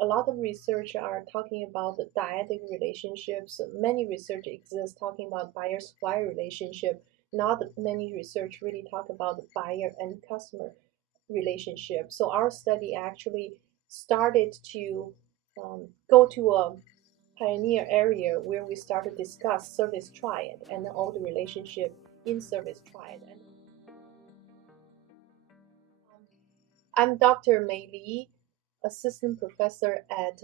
a lot of research are talking about the dyadic relationships. Many research exists talking about buyer-supplier relationship. Not many research really talk about the buyer and customer relationship. So our study actually started to go to a pioneer area where we start to discuss service triad and all the relationship in service triad. And I'm Dr. Mei Li, assistant professor at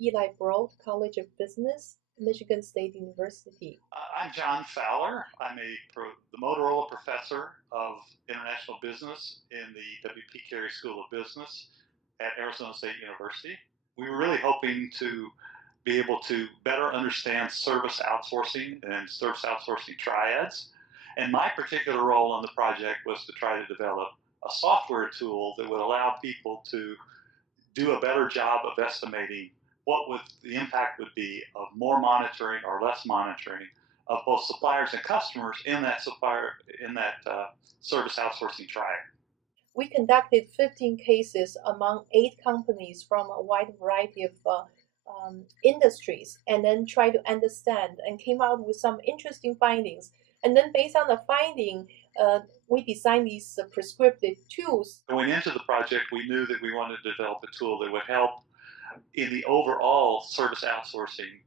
Eli Broad College of Business, Michigan State University. I'm John Fowler. I'm the Motorola Professor of International Business in the W.P. Carey School of Business at Arizona State University. We were really hoping to be able to better understand service outsourcing and service outsourcing triads. And my particular role on the project was to try to develop a software tool that would allow people to do a better job of estimating what the impact would be of more monitoring or less monitoring of both suppliers and customers in that service outsourcing triad. We conducted 15 cases among 8 companies from a wide variety of industries, and then tried to understand and came out with some interesting findings. And then based on the finding, we designed these prescriptive tools. Going into the project, we knew that we wanted to develop a tool that would help in the overall service outsourcing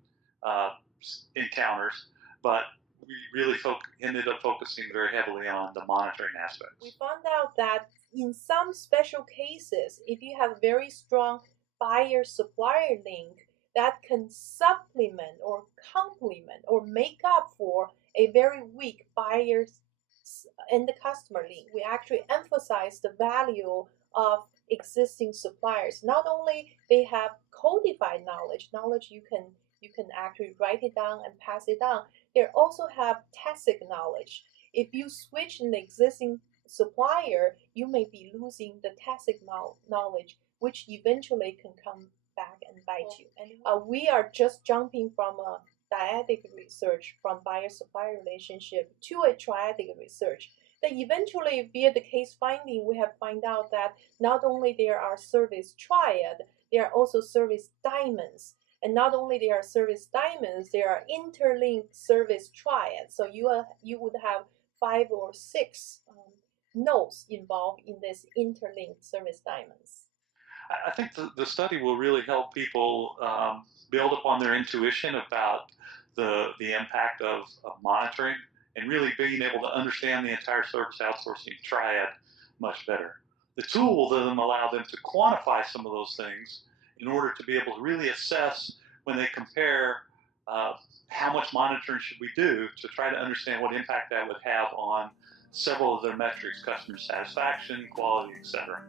encounters, but we really ended up focusing very heavily on the monitoring aspects. We found out that in some special cases, if you have very strong buyer-supplier link, that can supplement or complement or make up for a very weak buyer and the customer link. We actually emphasize the value of existing suppliers. Not only they have codified knowledge you can actually write it down and pass it on. They also have tacit knowledge. If you switch an existing supplier, you may be losing the tacit knowledge, which eventually can come back and bite you. And we are just jumping from a dyadic research from buyer-supplier relationship to a triadic research. That eventually, via the case finding, we have found out that not only there are service triad, there are also service diamonds. And not only there are service diamonds, there are interlinked service triads. So you would have 5 or 6 nodes involved in this interlinked service diamonds. I think the study will really help people build upon their intuition about the impact of monitoring and really being able to understand the entire service outsourcing triad much better. The tool will then allow them to quantify some of those things in order to be able to really assess when they compare how much monitoring should we do to try to understand what impact that would have on several of their metrics, customer satisfaction, quality, etc.